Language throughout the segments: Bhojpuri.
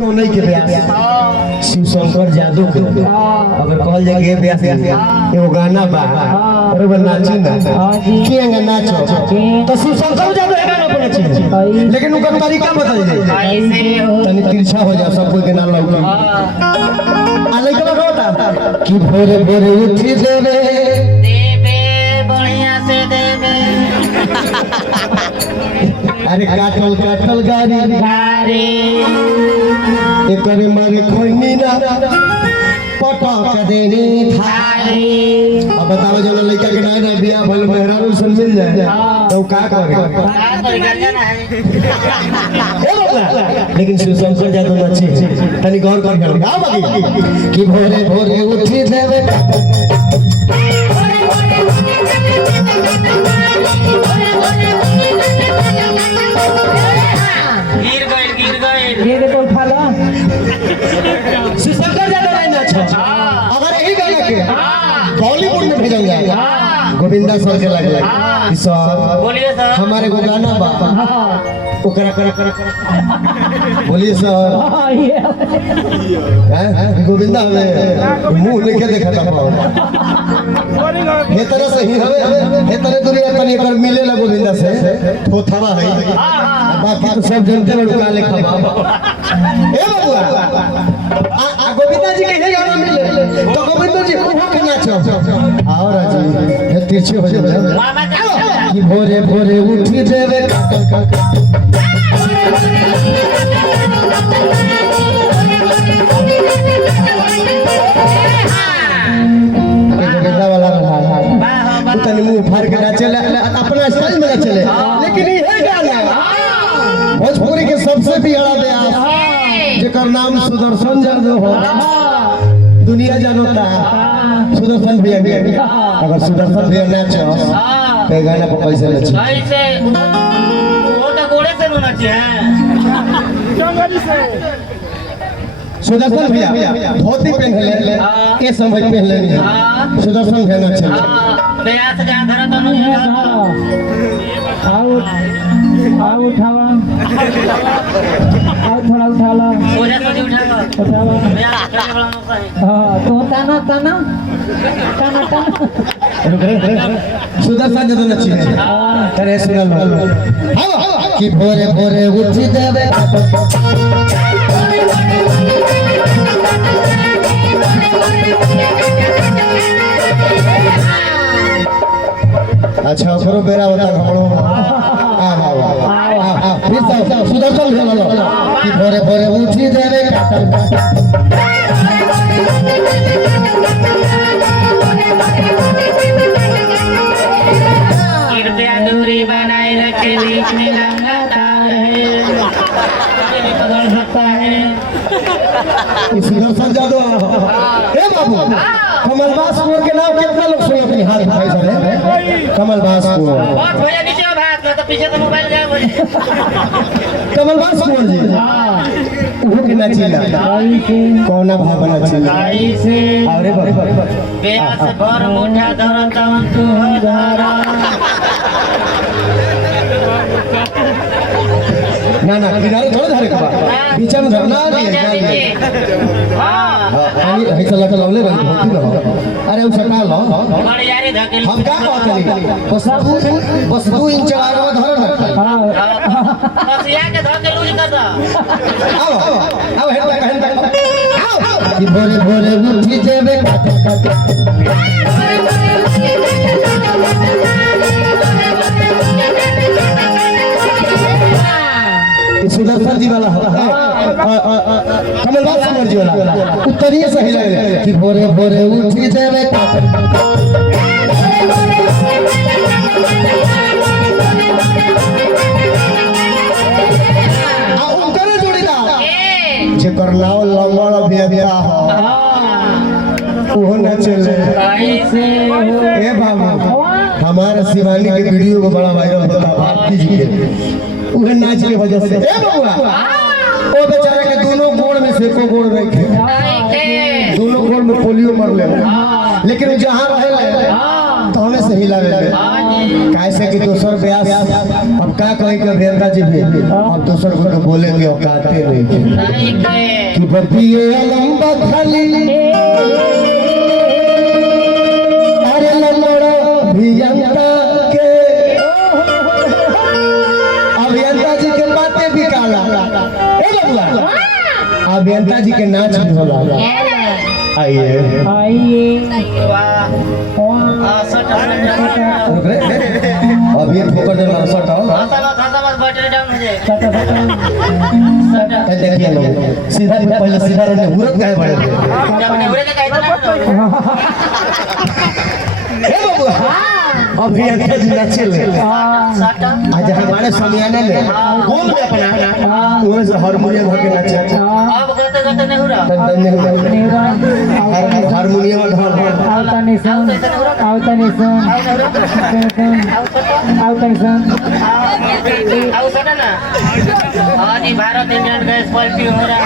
नहीं के ब्यास शिव शंकर जादू के अगर कहल जाए के ब्यास एगो गाना बा बरोबर नाची ना किएंगे नाचो तो शिव शंकर जादू है गाना पर नाची लेकिन उनका तरीका बदल जाए तनी तिरछा हो जा सब कोई के ना लौकी आ लइका कहता कि भोरे भोरे उठी देवे बढ़िया से देवे अरे काटल काटल गाड़ी गाड़ी एकरे मारे खोइनी ना पटक देनी थारी। अब बताओ जो लड़का के ना बियाह भइल मेहरारू सन मिल जाए तो का करे लेकिन शिव शंकर जादू अच्छी तनी गौर कर गाओ बाकी कि भोरे भोरे उठी देवे गिर तो उठा ला शिव शंकर जादू नहीं अच्छा अगर यही गाना के बॉलीवुड में भेजल जाए गोविंदा सर के लगे सर बोलिए सर हमारे को गाना बा ओकरा बोलिए सर हैं गोविंदा हमें मुंह लेके देखा था ये तरह से ही हमें ये तरह दुनिया तनी कर मिले ला गोविंदा से थोथावा है बाकी तो सब जनते में का लेखा ए बाबूआ आ गोविंदा जी के गाना मिले तो गोविंदा जी हो के नाचो आओ राजी ये तिरछे हो जाए कि भोरे भोरे उठी देवे तनी मुंह फाड़ के नाचे अपना स्टाइल में चले लेकिन ये गाना भोजपुरी के सबसे बिगड़ा ब्यास जेकर नाम सुदर्शन जादू हो दुनिया जानता सुदर्शन भैया अगर सुदर्शन भैया नाचो तो गाना पर पैसे नाचो ऐसे वो तो घोड़े से नाचे हैं जंगली से सुदर्शन भैया धोती पहन ले ये समय पहन ले सुदर्शन भैया नाचे ब्यास जहाँ धरा तो नहीं आओ उठावा आओ थोड़ा उठा लो बोझा तो उठावा ब्यास करने वाला मौका है हाँ तो ताना ताना ताना ताना सुदर्शन जादू नची है करे सुनल हां कि भोरे भोरे उठी देवे अच्छा करो बेरा होता हमरो आ फिर से सुदर्शन भेल कि भोरे भोरे उठी देवे कृपया दूरी बनाए रखे बीच में लगातार है बदल सकता है सुदर्शन जादू ए बाबू कमलबास कुंवर के नाम कितना लोग सुने अपनी हाथ उठाए जाने कमलबास कुंवर बहुत भैया नीचे भाग तो पीछे से मोबाइल गया कमलबास कुंवर जी वो के नाचीला कौना भावना नाचीला कैसे अरे बाबा ब्यास भर मुठा धरता तू धरा ना ना किनारे थोड़ा धरे के बा बीच में धरना नहीं हां है चला के लौले बन होती रहो अरे उसे का लो बड़े यारी धकेल हम का कहत नहीं बस 2 इंच आगे में धरो ना बस या के धके लूज कर दो आओ हेड तक आओ कि भोरे भोरे उठी देवे सुदर्शन जी वाला कमलबास कुंवर जी वाला उत्तरीय सही लगे कि भोरे भोरे उठी देवे आ उनकरे जोड़ीदार जेकर नाव लंगड़ भेदिया हो ओहो न चले कैसे ए बाबू हमारे शिवानी के वीडियो को बड़ा वायरल होता भारती जी के उहे नाच के वजह से ए बबुआ ओ बेचारे के दोनों गोड़ में से को गोड़ रखे दोनों गोड़ में पोलियो मर ले लेकिन जहां रहे तो हमें सही लगे कैसे कि दोसर ब्यास अब का कहे के अभियंता जी भी अब दोसर को बोलेंगे और कहते नहीं बतिए लंबा खाली अरे लंगड़ा अभियंता के अभियंता जी के बातें भी काला ए बबुआ अभियंता जी के नाच भी होला आइए रुक रे अभी ठोकर दे सट देखिए लोग सीधा पहले सीधा रहने हुरत काहे बड़े ए बबुआ अभियंता जी नाचे ले आज हमारे समियाना में गोल में अपना वो से हारमोनियम धके नाचे अब गते नहीं हो रहा हारमोनियम ढोल आवता नहीं सुन आओ सटा ना आज ही भारत इंडियन गैस पलटी हो रहा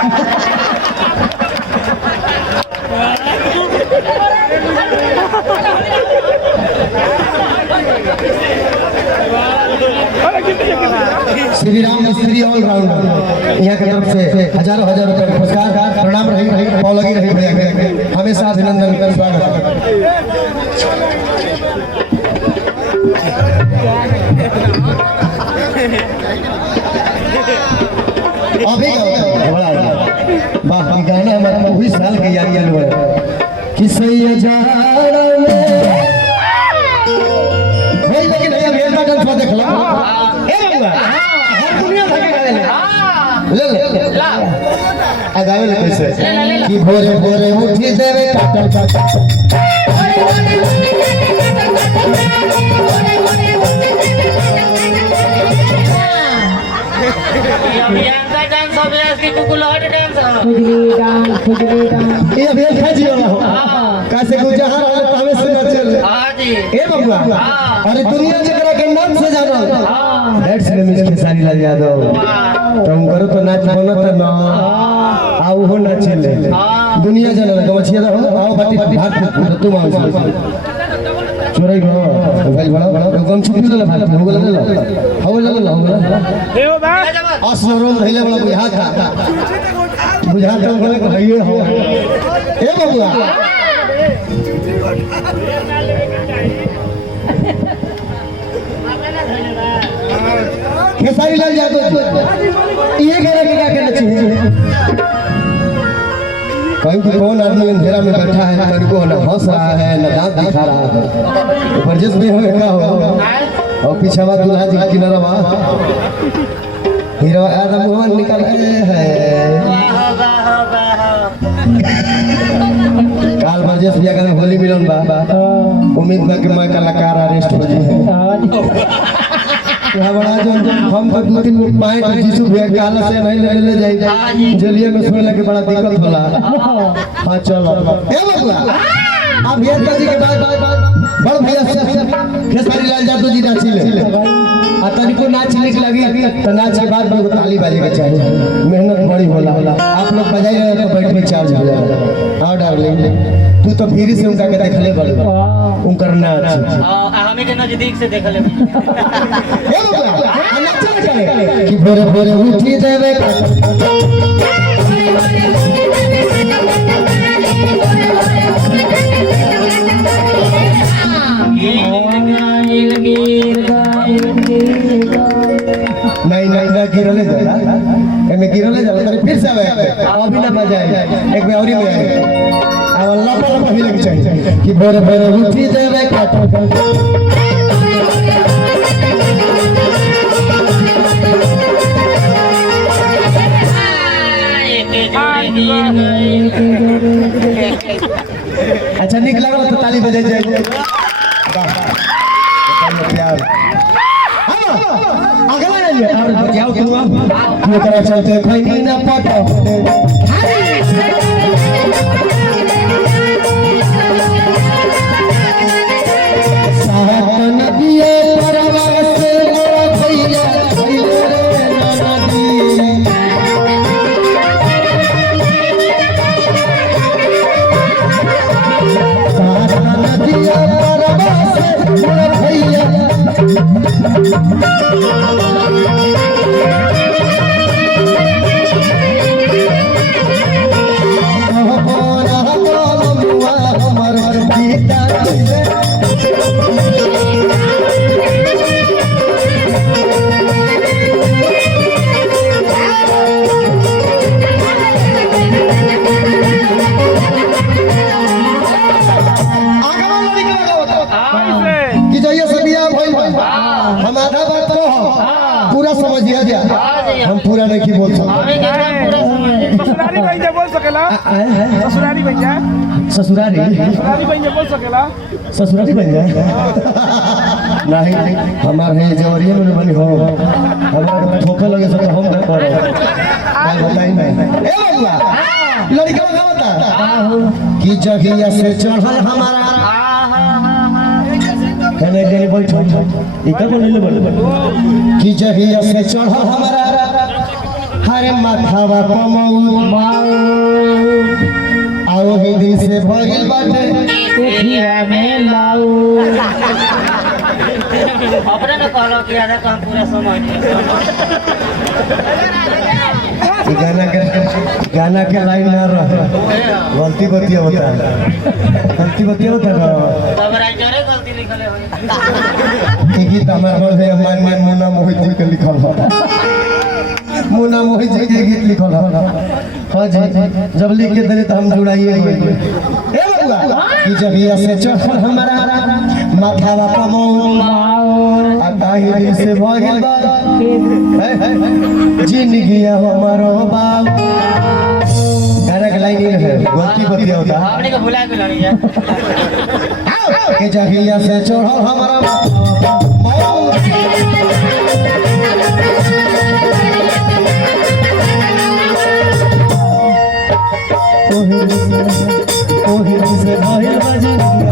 श्री राम मिस्त्री ऑलराउंडर यहाँ की तरफ से हजारों रुपए पुरस्कार प्रणाम रही पौलगी रही भैया के हमेशा अभिनंदन कर स्वागत अभी बड़ा वाह गाना हमारा वही साल के याद याद हुआ कि सैया जाड़ा में वही लेकिन भैया भेलता डांस देख लो ए बबुआ हर दुनिया धके गावे ले आ गावे ले कैसे कि भोरे भोरे उठी देवे काटा काटा अभियंता डांस हो गया इसकी कुकुलहट डांस ये भेलता जी वाला हो कैसे गुजहर वाले तवे से चल हां जी ए बबुआ अरे दुनिया जकरा के नाम से जानो that's name is Khesari Lal Yadav तुम करो तो नाच बनत ना आओ हो नाचले दुनिया जाने गमछिया हो आओ बाटी भात तुम आओ चोराई गो भाई बड़ा गम छुपी ले भात हो गेल हो गेल देव बा असरोल धइले बड़ा बुझा था बुझा तो बोले भइए हो ए बबुआ खेसारी लाल यादव ये गाना के क्या कहना चाहिए कहीं कि कौन आदमी अंधेरा में बैठा है तनिको न हंस रहा है न दांत दिखा रहा है बरजस में हो क्या हो और पीछे बात दूल्हा जी की किनारा हीरो आदम मोहन निकल है काल बरजस भैया का होली मिलन बा उम्मीद बा कि मैं कलाकार अरेस्ट हो जाए बड़ा जो हम तो 2-3 पॉइंट जीसु भैया काला से नहीं ले जाई जलिया में सोने के बड़ा दिक्कत होला हां चलो ए बबुआ अभियंता जी के बाद बड़ भैया खेसारी लाल यादव जी नाची ले आ तनिको नाच लिख लगी तो नाच के बाद में ताली बाजे के चाहिए मेहनत बड़ी होला आप लोग बजाई रहे तो बैठ में चार्ज हो जाएगा हां डार्लिंग तू तो फिर से उनका के देखले बड़ उनकर नाच हमें के नजदीक से देख ले ए बबुआ नाच चले कि भोरे भोरे उठी देवे नहीं गिरले जाला एमे गिरले जाला तरी फिर से आवे अभी ना मजा आए एक बार औरी में आए अब अल्लाह पर भी लग चाहिए कि भोरे भोरे उठी देवे काटा अच्छा निक लागल तो ताली बजाई जाए प्यार अगला नहीं और बजाओ तुम ये तरह चलते खैनी ना पटो साहब नदिए परवा से मोरा भैया भैया रे नदी साहब नदिए परवा से मोरा भैया भैया बोल सकेला ससुरारी भैया ससुरारी ससुरारी भैया बोल सकेला ससुरारी बन जाए नहीं हमारे जवरिया में बनी हो हमारे ठोके लगे सब हम कर करे काय बताई मैं ए बबुआ लड़का का बता कि जगिया से चढ़ल हमारा कने कने बैठो इका को ले बोल कि जगिया से चढ़ल हमारा हरे माथावा कमऊ आओ ही दिन से भइल बाटे देखिया में लाऊ अपने ने कहलो कि आधा काम पूरा समय ई गाना के लाइन ना रह गलती बतिया होता गलती बतिया होता तब राइटरे गलती लिखले हो ई गीत हमार बोल है मान मुन्ना मोहित जी के लिखल हो मुन्ना मोहित जी के गीत लिखल हो हां जी जब लिख के दे तो हम जुड़ाइए ए बबुआ कि जगिया से चढ़ल हमारा माथावा कमऊ आताही दिन से भइल बा जिंदगिया हमारो बाप गाना के लाइन है गलती बतिया होता हमने को भुला के लड़ी है के जगिया से चढ़ल हमारा ओही से भइल बा जिंदगी